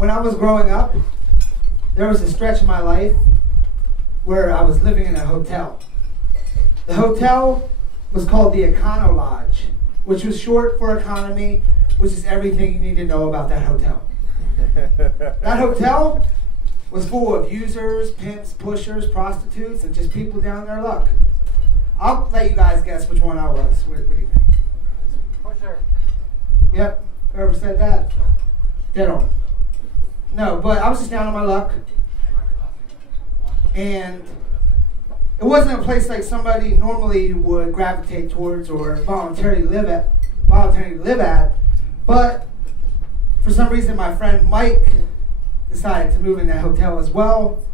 When I was growing up, there was a stretch in my life where I was living in a hotel. The hotel was called the Econo Lodge, which was short for economy, which is everything you need to know about that hotel. That hotel was full of users, pimps, pushers, prostitutes, and just people down their luck. I'll let you guys guess which one I was. What do you think? Pusher. Yep. Whoever said that? Dead on. No, but I was just down on my luck. And it wasn't a place like somebody normally would gravitate towards or voluntarily live at. But for some reason, my friend Mike decided to move in that hotel as well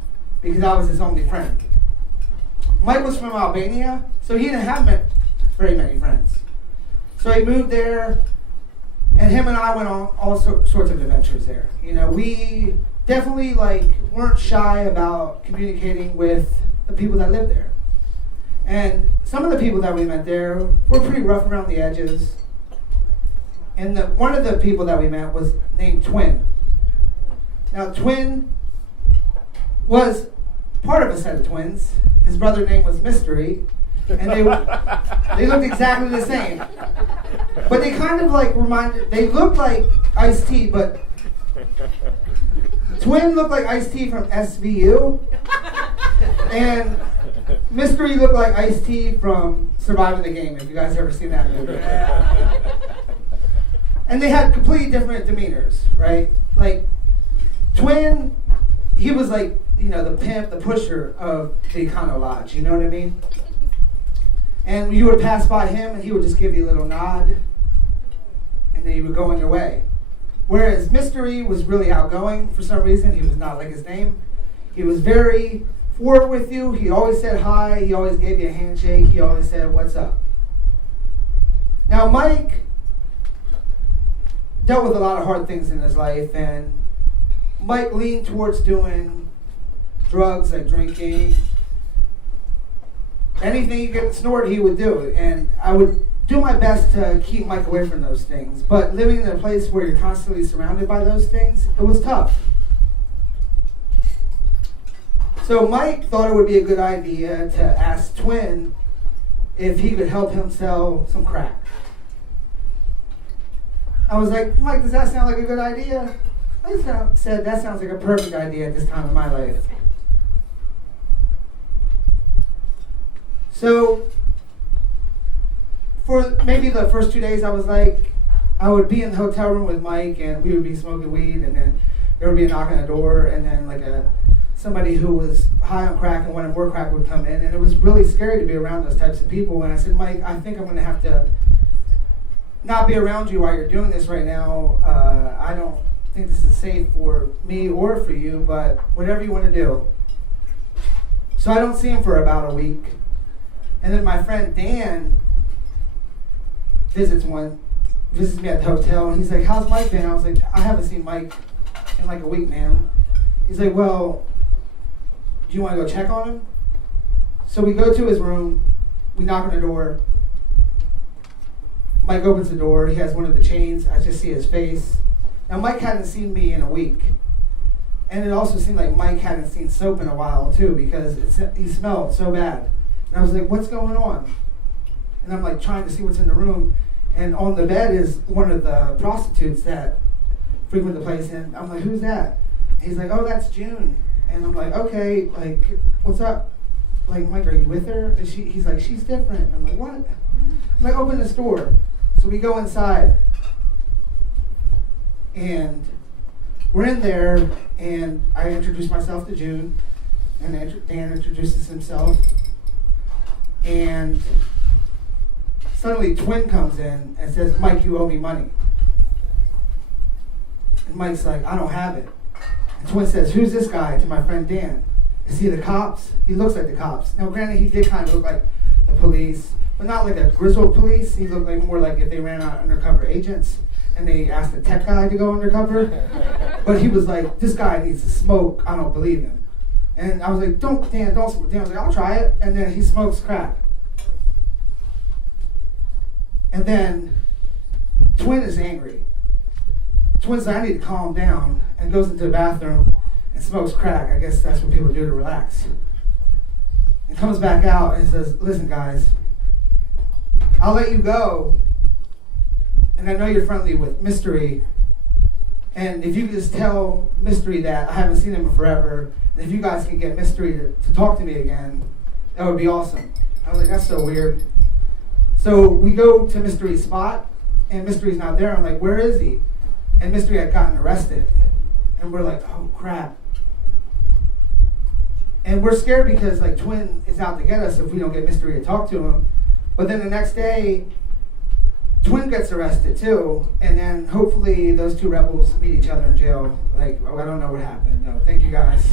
because I was his only friend. Mike was from Albania, so he didn't have very many friends. So he moved there, and him and I went on all sorts of adventures there. You know, we definitely weren't shy about communicating with the people that lived there. And some of the people that we met there were pretty rough around the edges. And one of the people that we met was named Twin. Now, Twin was part of a set of twins. His brother's name was Mystery, and they looked exactly the same. But they kind of they looked like Ice-T, but Twin looked like Ice-T from SVU, and Mystery looked like Ice-T from Surviving the Game, if you guys ever seen that movie. And they had completely different demeanors, right? Like, Twin, he was the pimp, the pusher of the Econo Lodge, you know what I mean? And you would pass by him and he would just give you a little nod and then you would go on your way. Whereas Mystery was really outgoing for some reason. He was not like his name. He was very forward with you. He always said hi. He always gave you a handshake. He always said, "What's up?" Now, Mike dealt with a lot of hard things in his life, and Mike leaned towards doing drugs like drinking. Anything he could snort, he would do. And I would do my best to keep Mike away from those things. But living in a place where you're constantly surrounded by those things, it was tough. So Mike thought it would be a good idea to ask Twin if he could help him sell some crack. I was like, "Mike, does that sound like a good idea?" I said, "That sounds like a perfect idea at this time of my life." So for maybe the first 2 days, I would be in the hotel room with Mike, and we would be smoking weed, and then there would be a knock on the door, and then somebody who was high on crack and wanted more crack would come in, and it was really scary to be around those types of people. And I said, "Mike, I think I'm going to have to not be around you while you're doing this right now. I don't think this is safe for me or for you, but whatever you want to do." So I don't see him for about a week. And then my friend Dan visits me at the hotel, and he's like, "How's Mike been?" I was like, "I haven't seen Mike in a week, man." He's like, "Well, do you want to go check on him?" So we go to his room, we knock on the door. Mike opens the door, he has one of the chains, I just see his face. Now Mike hadn't seen me in a week. And it also seemed like Mike hadn't seen soap in a while too, because he smelled so bad. And I was like, "What's going on?" And I'm trying to see what's in the room. And on the bed is one of the prostitutes that frequent the place. And I'm like, "Who's that?" And he's like, "Oh, that's June." And I'm like, "Okay, what's up? Mike, are you with her?" And he's like, "She's different." I'm like, "What?" I'm like, "Open this door." So we go inside. And we're in there, and I introduce myself to June, and Dan introduces himself. And suddenly Twin comes in and says, "Mike, you owe me money." And Mike's like, "I don't have it." And Twin says, "Who's this guy?" to my friend Dan. "Is he the cops?" He looks like the cops. Now granted, he did kind of look like the police, but not like a grizzled police. He looked more like if they ran out undercover agents and they asked the tech guy to go undercover. But he was like, "This guy needs to smoke. I don't believe him." And I was like, don't smoke." Dan was like, "I'll try it." And then he smokes crack. And then Twin is angry. Twin's like, "I need to calm down." and goes into the bathroom and smokes crack. I guess that's what people do to relax. And comes back out and says, listen guys, I'll let you go. And I know you're friendly with Mystery. And if you could just tell Mystery that I haven't seen him in forever, and if you guys can get Mystery to talk to me again, that would be awesome. I was like, that's so weird. So we go to Mystery's spot, and Mystery's not there. I'm like, where is he? And Mystery had gotten arrested. And we're like, oh crap. And we're scared because like Twin is out to get us if we don't get Mystery to talk to him. But then the next day, Twin gets arrested too, and then hopefully those two rebels meet each other in jail. Like, oh, I don't know what happened. No, thank you guys.